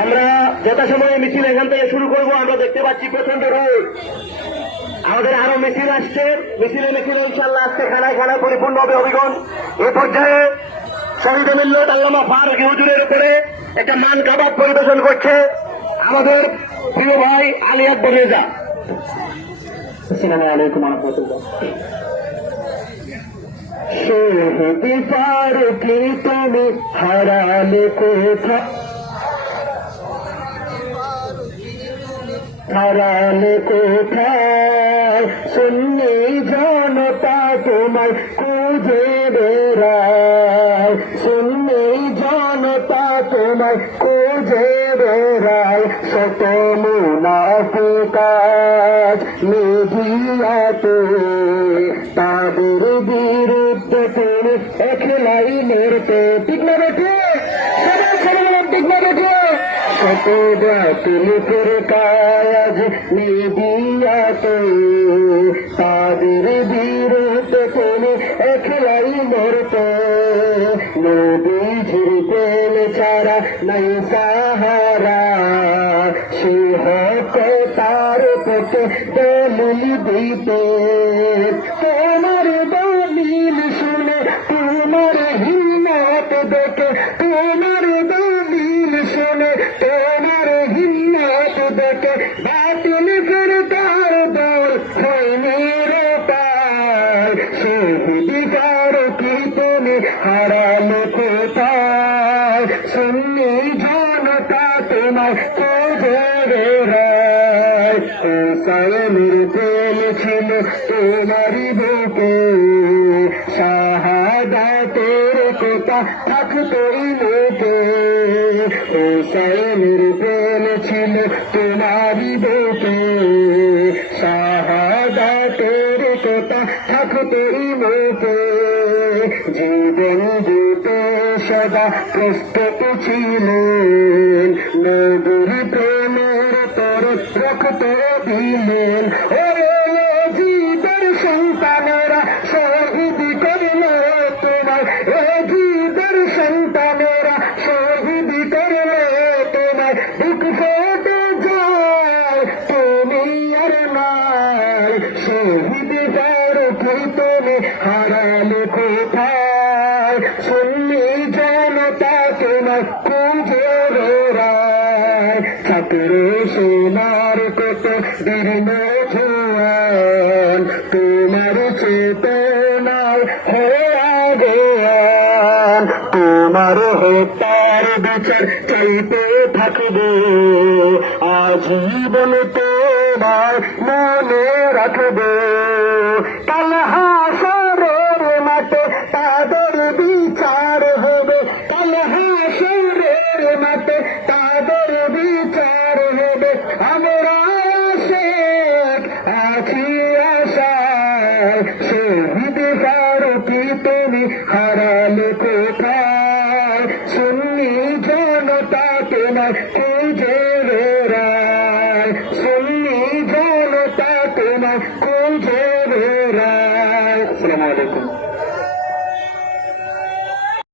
আমরা যথাসময়ে মিছিল এখান থেকে শুরু করব, আমরা দেখতে পাচ্ছি প্রচণ্ড রোদ। আমাদের আরও মিছিল আসছে। মিছিলে মিছিলে ইনশাল্লাহ আজকে খানায় খানায় পরিপূর্ণ হবে অভিগণ। এ পর্যায়ে শহীদ মিল্লত আল্লামা ফারুক হুজুরের উপরে একটা মান কাবাব পরিবেশন করছে আমাদের প্রিয় ভাই আলী আকবর রেজা। আসসালামু আলাইকুম রহমতুল্লাহ শহীদ ফারুকি, তুমি হারালে কোথা হারালে কোথায়? শুননি জনতা তোমায় খুঁজে বেড়ায়। শুননি জনতা তোমায় খুঁজে বেড়ায়। শত মুনাফিকাজ মিডিয়াতে তাদের বিরুদ্ধে তুমি একলাই মেরতে ঠিক না বেঠে সবাই সবাই ঠিক না বেঠে শত বাতিল কাজ মিডিয়াতে তাদের বিরুদ্ধে তুমি একলাই মরতে নদীঝির প্রেম ছাড়া নাই সাহারা সে হক তার পথে দলিল দিতে তোমার শুনে তোমার হিম্মত দেখে বাতিল সরকার দল হয়নি রে পার শহীদার কি তুমি হারালে কোথায়? শুননি জনতা তোমার কোজের হুসাইনের প্রেম ছিল তোমারই বুকে। শাহাদাতের কথা থাকতই লোকে। হুসাইনের প্রেম তোমারই বুকে শাহাদাতের কথা থাকতই লোকে জীবন দিতে সদা প্রস্তুত ছিলেন। নবীর প্রেমের তর রক্ত দিলেন। ওরে জীবের সন্তানেরা শহীদ তোমার এ জীবের সন্তানেরা নাই শহীদ যার কি তুমি হারালে কোথায়? শুনলি জনতা তোমার বেড়ায়। ছাত্র সোনার কত দীর্ণ জোয়ান তোমার চেতনায় হয়ে গোয়ান তোমার হত্যার বিচার চাইতে থাকবে। আজীবন তোমার মনে রাখবে কাল হাসরের মাঠে তাদের বিচার হবে। কাল হাসরের মাঠে তাদের বিচার হবে। আমরা আছি আশায়। শহীদ ফারুকি তুমি হারালে কোথায়? শুননি জনতা তোমার খুঁজে Assalamualaikum.